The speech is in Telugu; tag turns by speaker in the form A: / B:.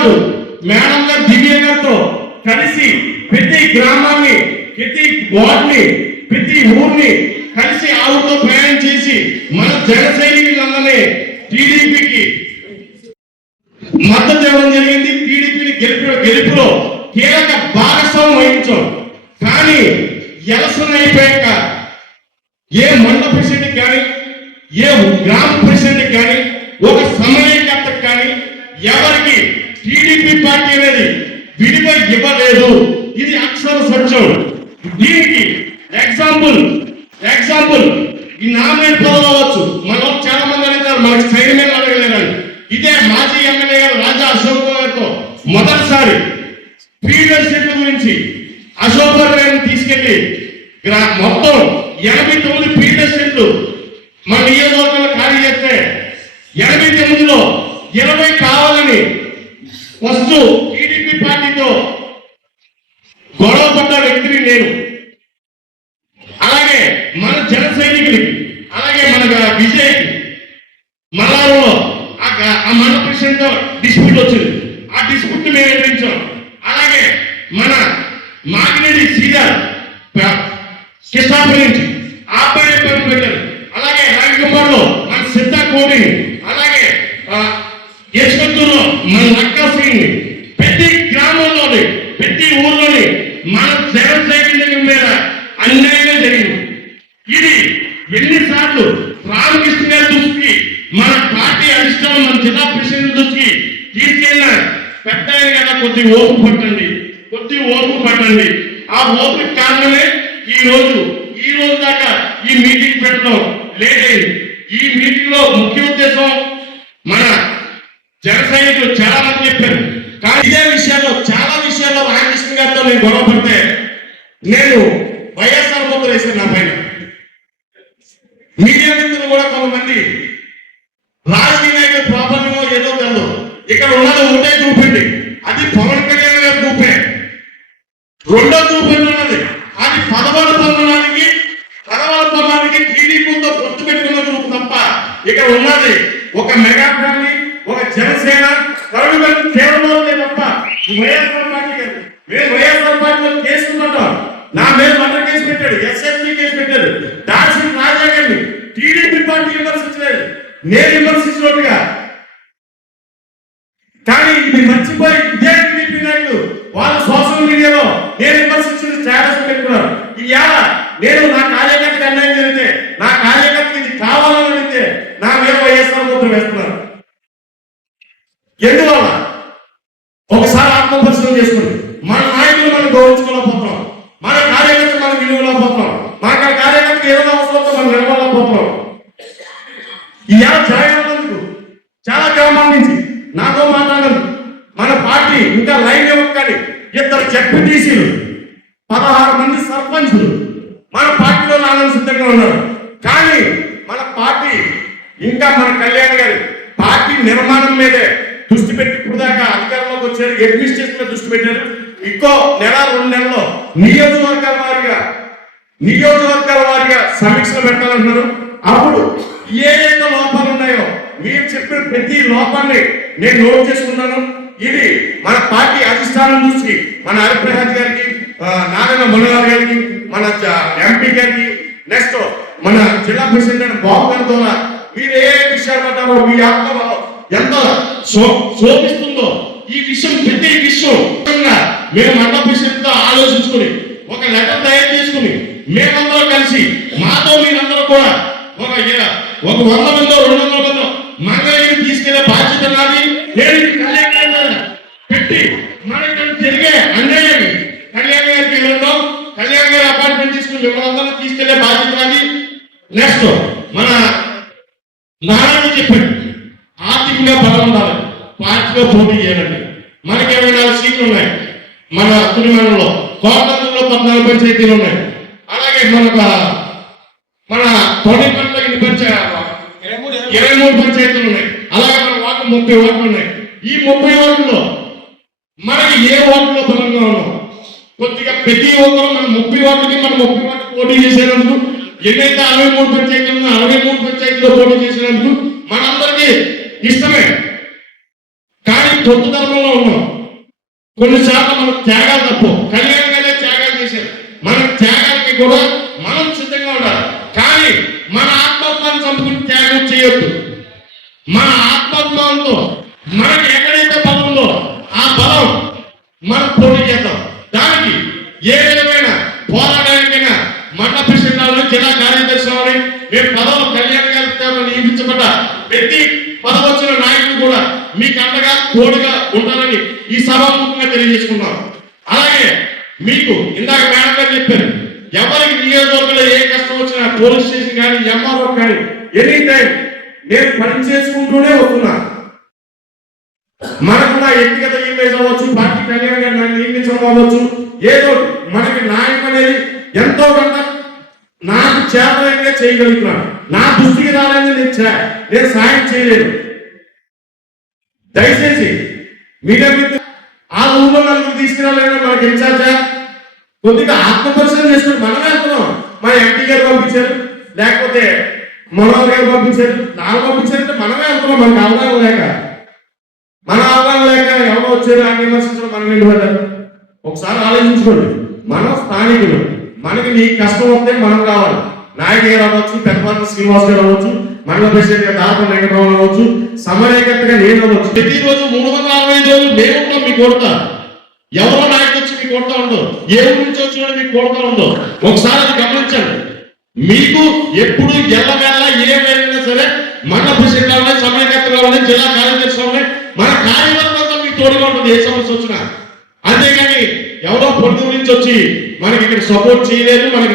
A: కాదు. మేడం గారు దివ్య గారితో కలిసి ప్రతి గ్రామాన్ని ప్రతి వార్డుని ప్రతి ఊరిని కలిసి ఆవుతో ప్రయాణం చేసి మన జన సైనికులందరినీ టీడీపీకి మద్దతు ఇవ్వడం జరిగింది. టీడీపీని గెలుపు గెలుపులో కీలక భాగస్వామ్యం వహించాం. కానీ ఎలసన్ అయిపోయాక ఏ మండల ప్రెసిడెంట్ కానీ ఏ గ్రామ ప్రెసిడెంట్ కానీ ఒక సమన్వయకర్తకు కానీ ఎవరికి టీడీపీ పార్టీ అనేది విడిగా ఇవ్వలేదు ఇది వచ్చాడు దీనికి ఎగ్జాంపుల్ ఎగ్జాంపుల్ ఈ నామినేట్ కావచ్చు మనం చాలా మంది అడుగుతారు మనకి సైన్ మీద అడగలేరని ఇదే మాజీ ఎమ్మెల్యే గారు రాజా అశోక్ గారితో మొదటిసారి ప్రీవియస్ గురించి అశోక్ గారిని తీసుకెళ్ళి మొత్తం ఎనభై తొమ్మిది ప్రీవియస్ మన నియోజకవర్గంలో ఖాళీ చేస్తే ఎనభై తొమ్మిదిలో ఇరవై కావాలని వస్తూ సైనికుడికి నేను. అలాగే మన జన సైనికుడికి అలాగే మన విజయ్ మల్లారంలో ఆ మన ప్రశ్నతో డిస్ప్యూట్ వచ్చింది. ఆ డిస్ప్యూట్ మేము ఎదిరించాం. అలాగే మన మాగినేడి సీజర్ కృష్ణాపురి నుంచి ఆ అబ్బాయి పెట్టారు. అలాగే రాజకుమార్లో మన సిద్ధ కోడి అలాగే ఆ, యశ్వంతులో మన లక్కా సింగ్ ప్రతి గ్రామంలోని ప్రతి ఊర్లోని మన జన సైనికుల మీద అన్యాయంగా జరిగింది. ఇది ఎన్నిసార్లు రామకృష్ణ గారి దృష్టికి మన పార్టీ అధిష్టానం మన జిల్లా ప్రెసిడెంట్ దృష్టికి తీసుకెళ్ళిన పెద్ద కదా కొద్ది ఓపు పట్టండి. కొద్ది ఓపు పట్టండి. ఆ ఓపు కారణమే ఈ రోజు ఈ రోజు దాకా ఈ మీటింగ్ పెట్టడం లేట్ అయింది. ఈ మీటింగ్లో ముఖ్య ఉద్దేశం మన జన సైనికులు చాలా మంది చెప్పారు కానీ ఇదే విషయాల్లో చాలా విషయాల్లో రామకృష్ణ గారితో నేను గొడవ పడితే నేను వైఎస్ఆర్ బొమ్మలు వేసాను నా పైన. మీడియా మిత్రులు కూడా కొంతమంది రాజకీయ నాయకుల ప్రాబల్యమో ఏదో తెలదు. ఇక్కడ ఉన్నది ఒకటే గ్రూప్ అండి అది పవన్ కళ్యాణ్ గారి గ్రూపే రెండో గ్రూప్ ఉన్నది. అది పదవాళ్ళ పొందడానికి పదవాళ్ళ పొందడానికి టీడీపీతో పొత్తు పెట్టుకున్న గ్రూప్ తప్ప ఇక్కడ ఉన్నది ఒక మెగా ఫ్యామిలీ ఒక జనసేన కరుడు కేవలం తప్ప వైఎస్ఆర్ పార్టీ వైఎస్ఆర్ పార్టీలో కేసు మీద మర్డర్ కేసు పెట్టాడు ఎస్ఎస్పీ కేసు పెట్టాడు. దాల్సిన రాజా గారిని టీడీపీ పార్టీ విమర్శించలేదు నేను విమర్శించినట్టుగా కానీ ఇది మర్చిపోయి ఇదే టీడీపీ నాయకులు వాళ్ళ సోషల్ మీడియాలో నేను విమర్శించిన స్టేటస్ పెట్టుకున్నారు ఇవాళ నేను నా కార్యకర్తకి అన్యాయం జరిగితే నా కార్యకర్తకి ఇది కావాలని అడిగితే నా మీద వైఎస్ఆర్ ముద్ర వేస్తున్నారు ఎందువల్ల ఒకసారి ఆత్మపరిశీలన చేసుకోండి మన నాయకులు మనం గౌరవించుకోలేకపోతున్నాం మన కార్యకర్త మనం విలువలేకపోతున్నాం మన కార్యకర్తకి ఏదైనా అవసరంతో మనం నిలబడలేకపోతున్నాం ఇవాళ జాయిన్ అవునందుకు చాలా నుంచి నాతో మాట్లాడదు మన పార్టీ ఇంకా లైన్ ఇవ్వక కానీ ఇద్దరు జడ్పీటీసీలు పదహారు మంది సర్పంచులు మన పార్టీలో రావాలని సిద్ధంగా ఉన్నారు. కానీ మన పార్టీ ఇంకా మన కళ్యాణ్ గారి పార్టీ నిర్మాణం మీదే దృష్టి పెట్టి ఇప్పుడు దాకా అధికారంలోకి వచ్చారు అడ్మినిస్ట్రేషన్ మీద దృష్టి పెట్టారు. ఇంకో నెల రెండు నెలలో నియోజకవర్గాల వారిగా నియోజకవర్గాల వారిగా సమీక్షలు పెట్టాలంటున్నారు. అప్పుడు ఏ ఏ లోపాలు ఉన్నాయో మీరు చెప్పిన ప్రతి లోపాన్ని నేను నోట్ చేసుకున్నాను. ఇది మన పార్టీ అధిష్టానం చూసి మన హరిప్రసాద్ గారికి నారాయణ మనోహర్ గారికి మన ఎంపీ గారికి నెక్స్ట్ మన జిల్లా ప్రెసిడెంట్ బాబు గారి ద్వారా మీరు ఏ విషయాలు పడ్డారో మీ ఆత్మలో ఎంత శోభిస్తుందో ఈ విషయం ప్రతి విషయం మేము మండల ప్రెసిడెంట్తో ఆలోచించుకుని ఒక లెటర్ తయారు చేసుకుని మేమందరం కలిసి మాతో మీరందరూ కూడా ఒక ఒక వంద మందో రెండు వందల మందో మంగళగిరి తీసుకెళ్ళే బాధ్యత నాది. నేను కళ్యాణ్ పెట్టి మనకి జరిగే అన్యాయం కళ్యాణ్ గారికి వెళ్ళడం కళ్యాణ్ గారి అపార్ట్మెంట్ తీసుకుని మిమ్మల్ని తీసుకెళ్ళే బాధ్యత నాది. నెక్స్ట్ మన నారాయణ చెప్పండి ఆర్థికంగా బలం ఉండాలి పార్టీలో పోటీ చేయాలండి మనకి ఇరవై నాలుగు సీట్లు ఉన్నాయి. మన తునిమలలో కోటలో పద్నాలుగు పంచాయతీలు ఉన్నాయి. అలాగే మనకు మన తొడిపల్లిలో ఇన్ని పంచాయతీ ఇరవై మూడు పంచాయతీలు ఉన్నాయి. అలాగే మన వార్డు ముప్పై ఓట్లు ఉన్నాయి. ఈ ముప్పై ఓట్లలో మనకి ఏ ఓట్లో బలంగా ఉన్నాం? కొద్దిగా ప్రతి ఒక్కరు మన ముప్పై ఓట్లకి మన ముప్పై ఓట్లు పోటీ చేసేందుకు ఎన్నైతే అరవై మూడు పంచాయతీలు ఉన్నా అరవై మూడు పంచాయతీలో పోటీ చేసినందుకు మనందరికీ ఇష్టమే. కానీ తొత్తు ధర్మంలో ఉన్నాం. కొన్నిసార్లు మనం త్యాగాలు తప్పు. కళ్యాణంగానే త్యాగాలు చేశారు. మన త్యాగానికి కూడా మనం సిద్ధంగా ఉండాలి. కానీ మన ఆత్మ ఆత్మాత్మాన్ని చంపుకుని త్యాగం చేయొద్దు. మన ఆత్మాత్మంతో మనకి ఎక్కడైతే బలం ఉందో ఆ బలం మనం పోటీ చేద్దాం. దానికి ఏ విధమైన పోరాటానికైనా మండల ప్రెసిడెంట్ జిల్లా కార్యదర్శి అవ్వాలి. మేము పదవులు కళ్యాణ గారి నియమించబడ్డ ప్రతి పదవచ్చిన నాయకులు కూడా మీకు అండగా తోడుగా ఉంటారని ఈ సభాముఖంగా తెలియజేసుకున్నాం అలాగే మీకు ఇందాక మేడం గారు చెప్పారు ఎవరికి నియోజకవర్గంలో ఏ కష్టం వచ్చినా పోలీస్ స్టేషన్ కానీ ఎంఆర్ఓ కానీ ఎనీ టైం నేను పని చేసుకుంటూనే వస్తున్నా. మనకు నా వ్యక్తిగత ఇమేజ్ అవ్వచ్చు పార్టీ కళ్యాణ్ గారిని నన్ను నియమించడం అవ్వచ్చు ఏదో మనకి న్యాయం అనేది ఎంతో కొంత నాకు చేతనైతే చేయగలుగుతున్నాను. నా దృష్టికి రాలేదు నేను చే- నేను సాయం చేయలేదు. దయచేసి మీడియా మిత్రులు ఆ ఊళ్ళో నలుగురు తీసుకురాలేదా మనకి ఇన్ఛార్జా కొద్దిగా ఆత్మపరిశీలన చేసుకుని మనమే అనుకున్నాం మన ఎంపీ గారు పంపించారు లేకపోతే మనోహర్ గారు పంపించారు నాకు పంపించారంటే మనమే అనుకున్నాం మనకు అవగాహన లేక. మన అవగాహన లేక ఎవరో వచ్చారు ఆయన విమర్శించడం మనం నిలబడ్డారు. ఒకసారి ఆలోచించుకోండి. మనం స్థానికులు మనకి నీ కష్టం వస్తే మనం కావాలి. నాయక్ గారు అవ్వచ్చు పెద్దపాటి శ్రీనివాస్ గారు అవ్వచ్చు మండల ప్రెసిడెంట్ గారు దాప వెంకటరావు అవ్వచ్చు సమరేకర్తగా నేను అవ్వచ్చు. ప్రతిరోజు మూడు వందల అరవై ఐదు రోజులు మేము ఉంటాం మీ ఎవరో నాయకు వచ్చి మీకు కొడతా ఉండదు ఏ ఊరి నుంచి వచ్చినా మీకు కొడతా ఉండదు ఒకసారి అది గమనించండి. మీకు ఎప్పుడు ఎల్లవేళ ఏ వేళైనా సరే మన ప్రెసిడెంట్ అవ్వాలి సమయకర్తలు అవ్వాలి జిల్లా కార్యదర్శి అవ్వాలి మన కార్యవర్గంతో మీకు తోడుగా ఉంటుంది ఏ సమస్య వచ్చినా. అంతేగాని ఎవరో పొరుగు నుంచి వచ్చి మనకి ఇక్కడ సపోర్ట్ చేయలేదు మనకి